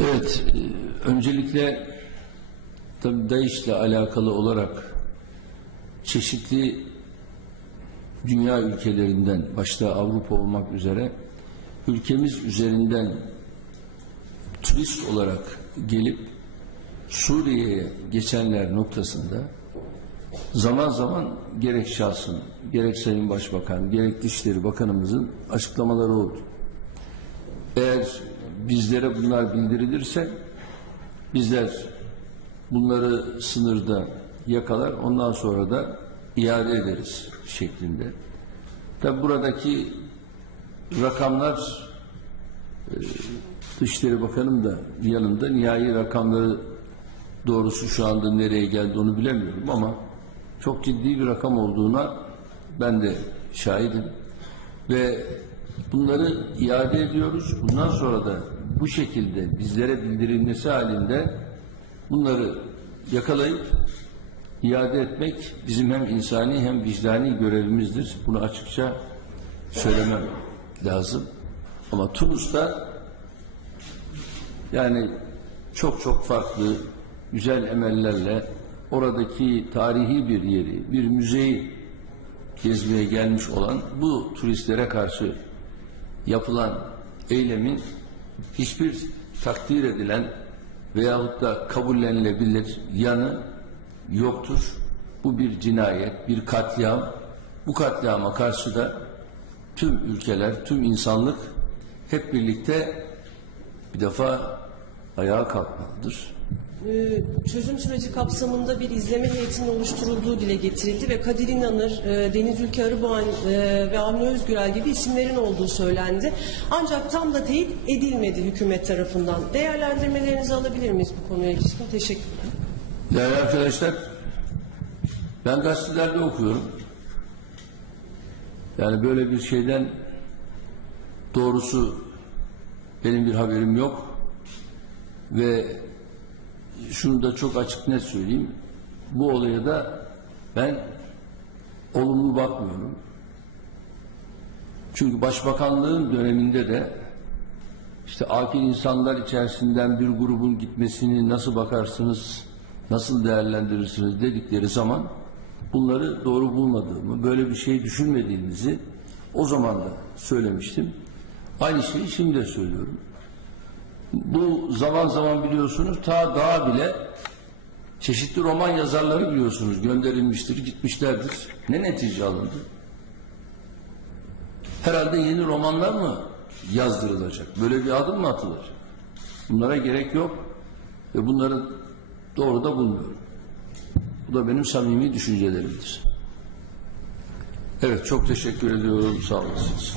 Evet, e, öncelikle tabii DAEŞ'le alakalı olarak çeşitli dünya ülkelerinden, başta Avrupa olmak üzere ülkemiz üzerinden turist olarak gelip Suriye'ye geçenler noktasında zaman zaman gerek şahsın, gerek Sayın Başbakan, gerek Dışişleri Bakanımızın açıklamaları oldu. Eğer bizlere bunlar bildirilirse bizler bunları sınırda yakalar ondan sonra da iade ederiz şeklinde. Tabi buradaki rakamlar e, Dışişleri Bakanım da yanında nihai rakamları doğrusu şu anda nereye geldi onu bilemiyorum ama çok ciddi bir rakam olduğuna ben de şahidim ve bunları iade ediyoruz. Bundan sonra da bu şekilde bizlere bildirilmesi halinde bunları yakalayıp iade etmek bizim hem insani hem vicdani görevimizdir. Bunu açıkça söylemem lazım. Ama Tunus'ta yani çok çok farklı güzel emellerle oradaki tarihi bir yeri, bir müzeyi gezmeye gelmiş olan bu turistlere karşı yapılan eylemin hiçbir takdir edilen veyahut da kabullenilebilir yanı yoktur. Bu bir cinayet, bir katliam. Bu katliama karşı da tüm ülkeler, tüm insanlık hep birlikte bir defa ayağa kalkmalıdır. Ee, çözüm süreci kapsamında bir izleme heyetinin oluşturulduğu dile getirildi ve Kadir İnanır, e, Deniz Ülke Arıboğan e, ve Avni Özgürel gibi isimlerin olduğu söylendi. Ancak tam da teyit edilmedi hükümet tarafından. Değerlendirmelerinizi alabilir miyiz bu konuya ilişkin? Teşekkürler. Değerli arkadaşlar, ben gazetelerde okuyorum. Yani böyle bir şeyden doğrusu benim bir haberim yok. Ve şunu da çok açık net söyleyeyim. Bu olaya da ben olumlu bakmıyorum. Çünkü başbakanlığın döneminde de işte akil insanlar içerisinden bir grubun gitmesini nasıl bakarsınız, nasıl değerlendirirsiniz dedikleri zaman bunları doğru bulmadığımı, böyle bir şey düşünmediğimizi o zaman da söylemiştim. Aynı şeyi şimdi de söylüyorum. Bu zaman zaman biliyorsunuz ta daha bile çeşitli roman yazarları biliyorsunuz gönderilmiştir, gitmişlerdir. Ne netice alındı? Herhalde yeni romanlar mı yazdırılacak? Böyle bir adım mı atılacak? Bunlara gerek yok ve bunları doğru da bulmuyorum. Bu da benim samimi düşüncelerimdir. Evet çok teşekkür ediyorum. Sağ olasınız.